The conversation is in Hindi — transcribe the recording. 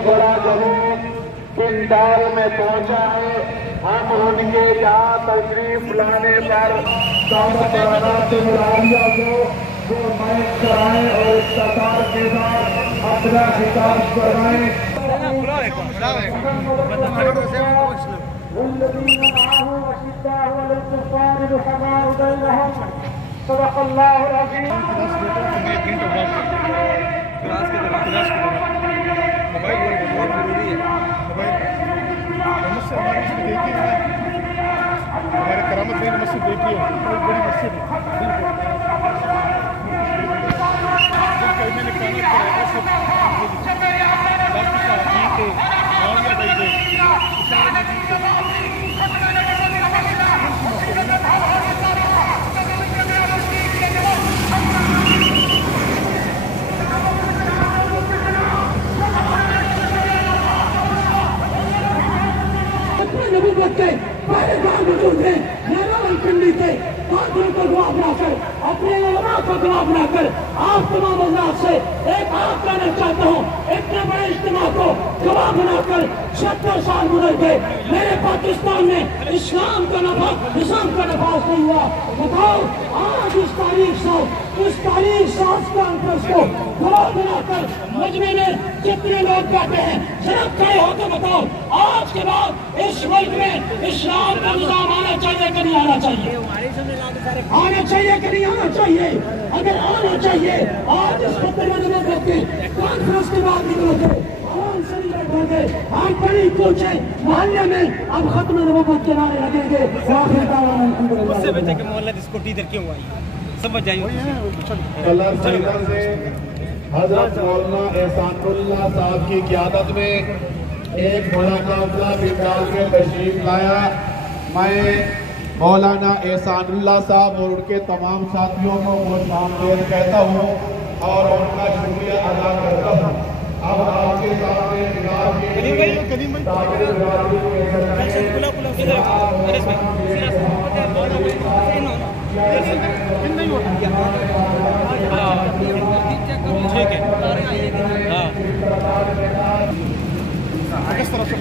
बड़ा जलूस पिंडाल में पहुंचा है। हम उनके यहाँ तशरीफ लाने पर दावत को वो मैच कराएं और इफ्तितार के साथ अपना खिताब करवाएं। हमारे करामत भाई ने मस्जिद देखी है, बहुत बड़ी मस्जिद है। पहले गाँव बुजुर्ग थे, पिंडी थे, कानून को गवाह बनाकर, अपने उलमा को गवाह बनाकर आप तमाम अल्लाह से एक बात कहना चाहता हूँ, इतने बड़े इज्तिमा को गवाह बनाकर 70 साल गुजर गए। मेरे पाकिस्तान में इस्लाम का नफाज नहीं हुआ। बताओ आज उस तारीख साज कॉन्फ्रेंस को गवाह बनाकर मजमे में जितने लोग बैठे हैं, सिर्फ खड़े होकर बताओ आज के बाद इस मुल्क में इस्लाम का निजाम आना चाहिए कि नहीं आना चाहिए? आना चाहिए कि नहीं आना चाहिए? अगर आना चाहिए आज इस मजमे बैठे कॉन्फ्रेंस के बाद निकलोगे, हम बड़ी पूछे मोहल्ले में अब खत्म नबूवत के नारे लगेंगे। उससे बचे कि मोहल्ला डिस्को इधर क्यों आई समझ जाइए। हजरत मौलाना एहसानुल्लाह साहब की क़ियादत में एक बड़ा काफिला बिंदाल के तशरीफ लाया। मैं मौलाना एहसानुल्लाह साहब और उनके तमाम साथियों को खुश आमदीद कहता हूँ और उनका शुक्रिया अदा करता हूँ। अब आपके सामने ठीक है। हाँ किस तरह से